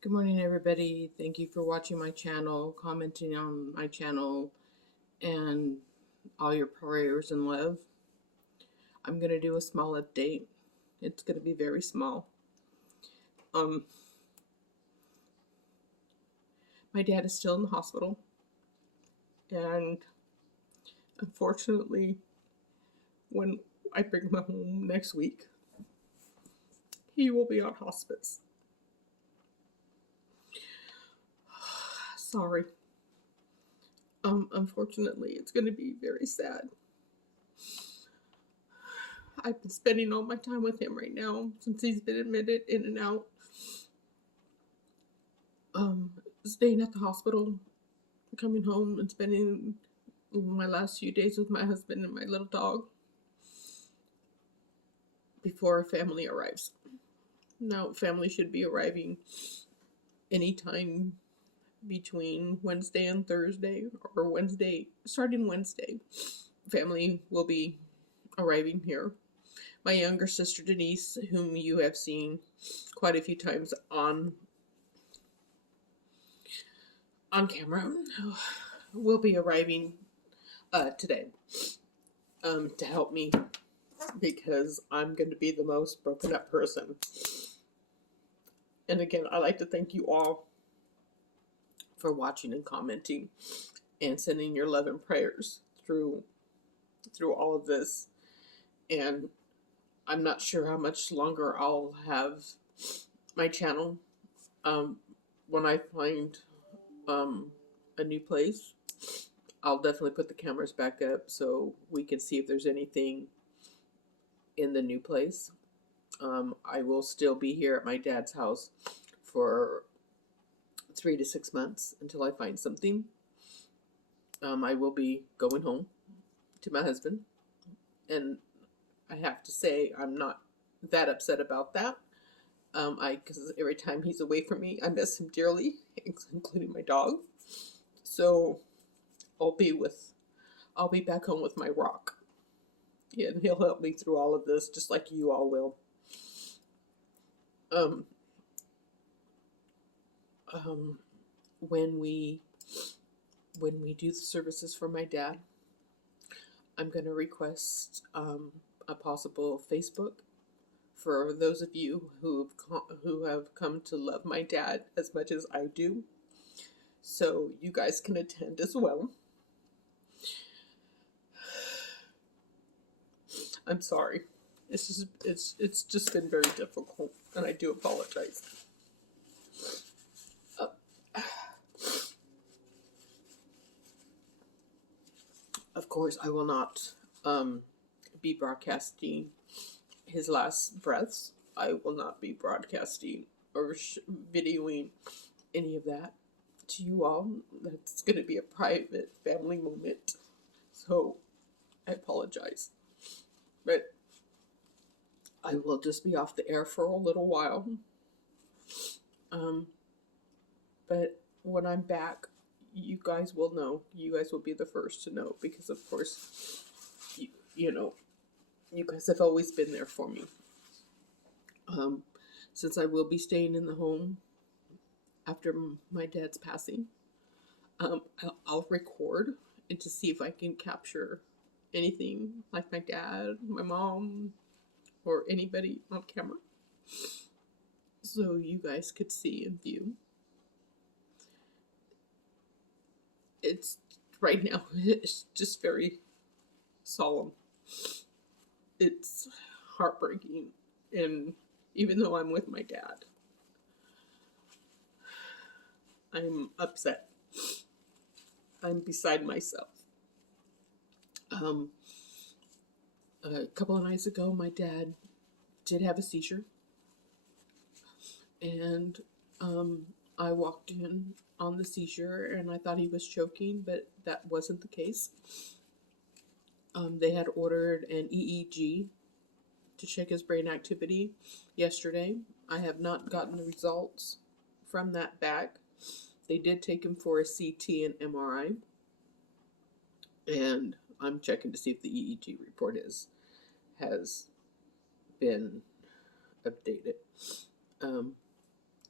Good morning, everybody. Thank you for watching my channel, commenting on my channel, and all your prayers and love. I'm going to do a small update. It's going to be very small. My dad is still in the hospital, and unfortunately, when I bring him home next week, he will be on hospice. Sorry. Unfortunately, it's going to be very sad. I've been spending all my time with him right now since he's been admitted in and out. Staying at the hospital, coming home and spending my last few days with my husband and my little dog before our family arrives. Now, family should be arriving anytime between Wednesday and Thursday, or starting Wednesday. Family will be arriving here. My younger sister Denise, whom you have seen quite a few times on camera, will be arriving today to help me, because I'm going to be the most broken up person. And again, I'd like to thank you all for watching and commenting and sending your love and prayers through all of this. And I'm not sure how much longer I'll have my channel. When I find a new place, I'll definitely put the cameras back up so we can see if there's anything in the new place. I will still be here at my dad's house for 3 to 6 months until I find something. I will be going home to my husband, and I have to say I'm not that upset about that. Because every time he's away from me, I miss him dearly, including my dog. So I'll be back home with my rock, and he'll help me through all of this, just like you all will. When we do the services for my dad, I'm going to request a possible Facebook for those of you who have come to love my dad as much as I do, so you guys can attend as well. I'm sorry. It's just been very difficult, and I do apologize. Of course, I will not be broadcasting his last breaths. I will not be broadcasting or videoing any of that to you all. That's going to be a private family moment, so I apologize. But I will just be off the air for a little while. But when I'm back, you guys will know. You guys will be the first to know, because of course, you know, you guys have always been there for me. Since I will be staying in the home after my dad's passing, I'll record and to see if I can capture anything like my dad, my mom, or anybody on camera, so you guys could see and view. It's right now, it's just very solemn. It's heartbreaking, and even though I'm with my dad, I'm upset. I'm beside myself. A couple of nights ago, my dad did have a seizure, and I walked in on the seizure, and I thought he was choking, but that wasn't the case. They had ordered an EEG to check his brain activity yesterday. I have not gotten the results from that back. They did take him for a CT and MRI, and I'm checking to see if the EEG report has been updated.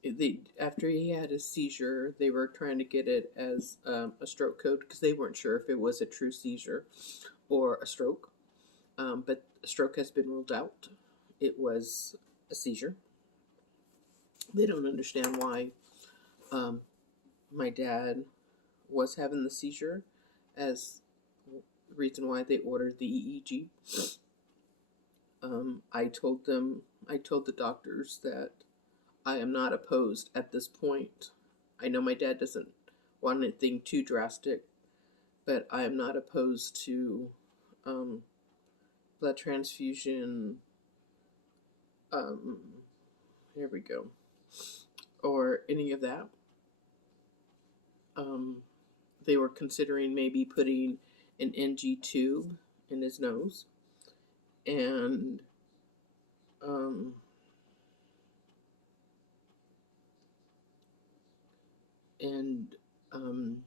they after he had his seizure, they were trying to get it as a stroke code because they weren't sure if it was a true seizure or a stroke. But a stroke has been ruled out. It was a seizure. They don't understand why um, my dad was having the seizure as the reason why they ordered the EEG. I told the doctors that I am not opposed at this point. I know my dad doesn't want anything too drastic, but I am not opposed to um, blood transfusion. Um, here we go, or any of that. Um, they were considering maybe putting an NG tube in his nose, and um, and um,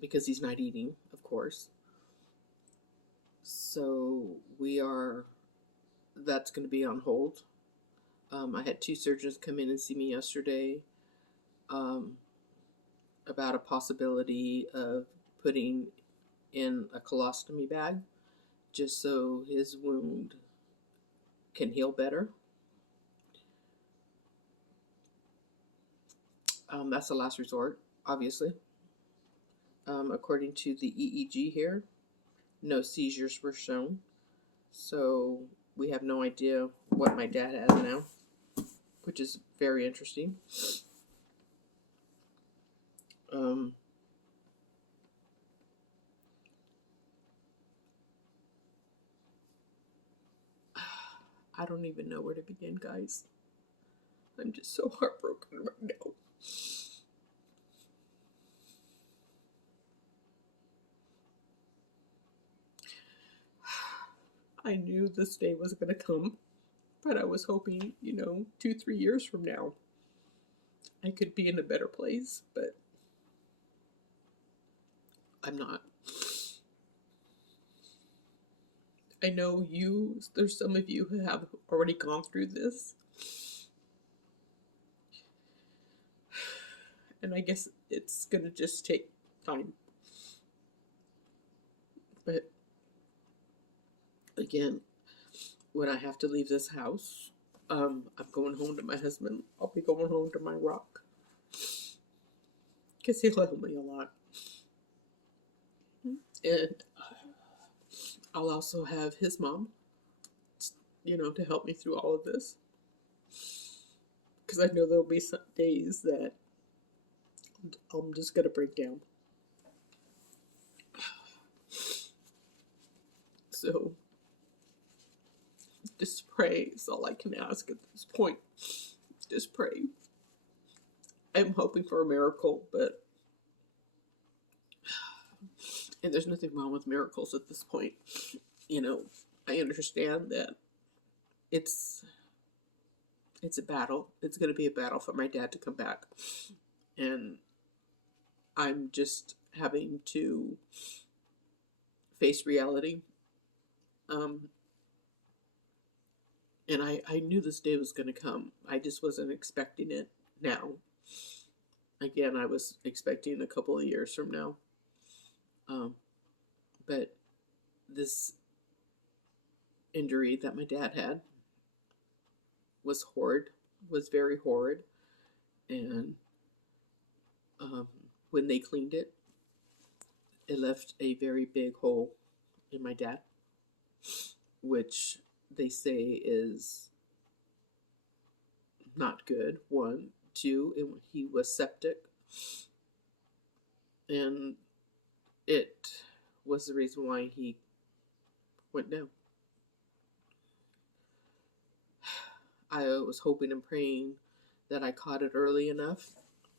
because he's not eating, of course. So that's going to be on hold. I had two surgeons come in and see me yesterday um, about a possibility of putting in a colostomy bag just so his wound can heal better. That's the last resort, obviously. According to the EEG here, no seizures were shown. So we have no idea what my dad has now, which is very interesting. Um, I don't even know where to begin, guys. I'm just so heartbroken right now. I knew this day was going to come, but I was hoping, 2, 3 years from now, I could be in a better place, but I'm not. I know there's some of you who have already gone through this. And I guess it's going to just take time. But again, when I have to leave this house, I'm going home to my husband. I'll be going home to my rock. Because he'll help me a lot. And I'll also have his mom, to help me through all of this. Because I know there'll be some days that I'm just going to break down. So, just pray is all I can ask at this point. Just pray. I'm hoping for a miracle, and there's nothing wrong with miracles at this point. I understand that it's a battle. It's going to be a battle for my dad to come back. And I'm just having to face reality. And I knew this day was going to come. I just wasn't expecting it now. Again, I was expecting a couple of years from now. But this injury that my dad had was horrid, was very horrid. And when they cleaned it, it left a very big hole in my dad, which they say is not good. 1, 2, he was septic, and it was the reason why he went down. I was hoping and praying that I caught it early enough,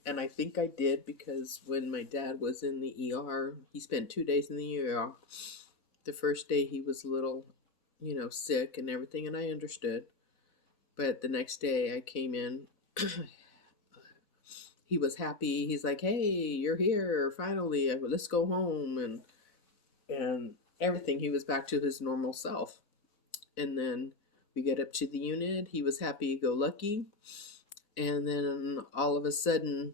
and I think I did, because when my dad was in the ER, he spent 2 days in the ER. The first day he was a little, sick and everything, and I understood. But the next day I came in, he was happy. He's like, "Hey, you're here finally. Let's go home," and everything. He was back to his normal self. And then we get up to the unit. He was happy-go-lucky, And then all of a sudden,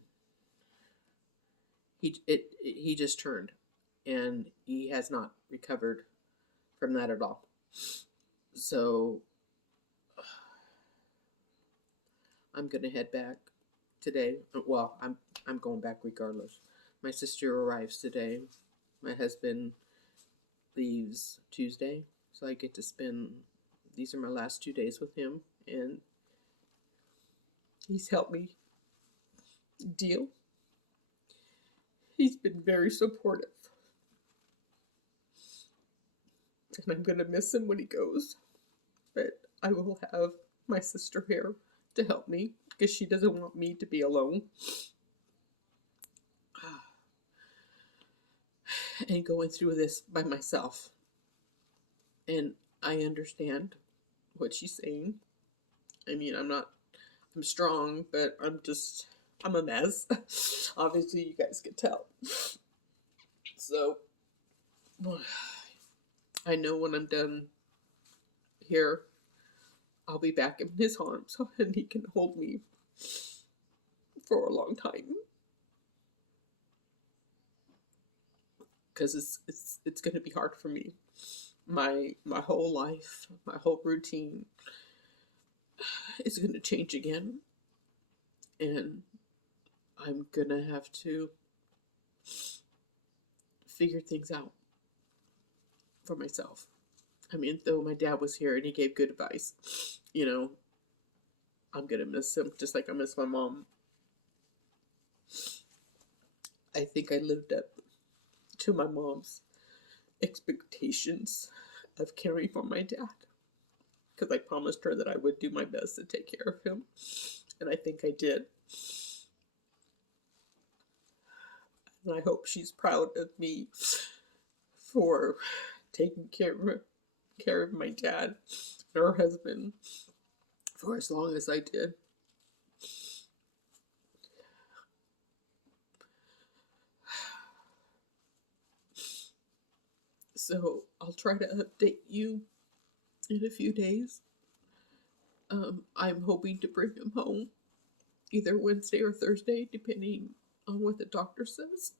he just turned, and he has not recovered from that at all. So I'm gonna head back today. Well, I'm going back regardless. My sister arrives today. My husband leaves Tuesday, so I get to spend. These are my last 2 days with him, and he's helped me deal. He's been very supportive, and I'm gonna miss him when he goes. But I will have my sister here to help me because she doesn't want me to be alone. And going through this by myself. And I understand what she's saying. I mean, I'm strong, but I'm a mess. Obviously, you guys can tell. So, I know when I'm done here, I'll be back in his arms and he can hold me for a long time. Because it's going to be hard for me. My whole life, my whole routine is going to change again. And I'm going to have to figure things out for myself. I mean, though my dad was here and he gave good advice, I'm going to miss him just like I miss my mom. I think I lived up to my mom's expectations of caring for my dad because I promised her that I would do my best to take care of him, and I think I did. And I hope she's proud of me for taking care of my dad and her husband for as long as I did. So I'll try to update you in a few days. I'm hoping to bring him home either Wednesday or Thursday, depending on what the doctor says.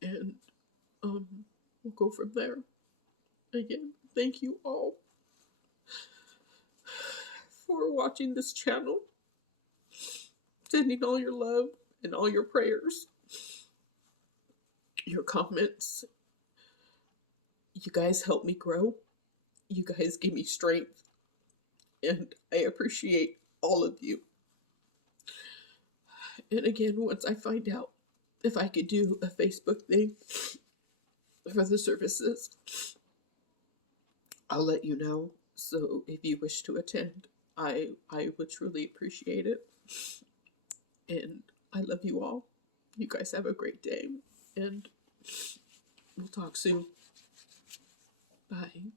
And we'll go from there. Again, thank you all for watching this channel, sending all your love and all your prayers, your comments. You guys help me grow. You guys give me strength, and I appreciate all of you. And again, once I find out if I could do a Facebook thing for the services, I'll let you know. So if you wish to attend, I would truly appreciate it. And I love you all. You guys have a great day, and we'll talk soon. Bye.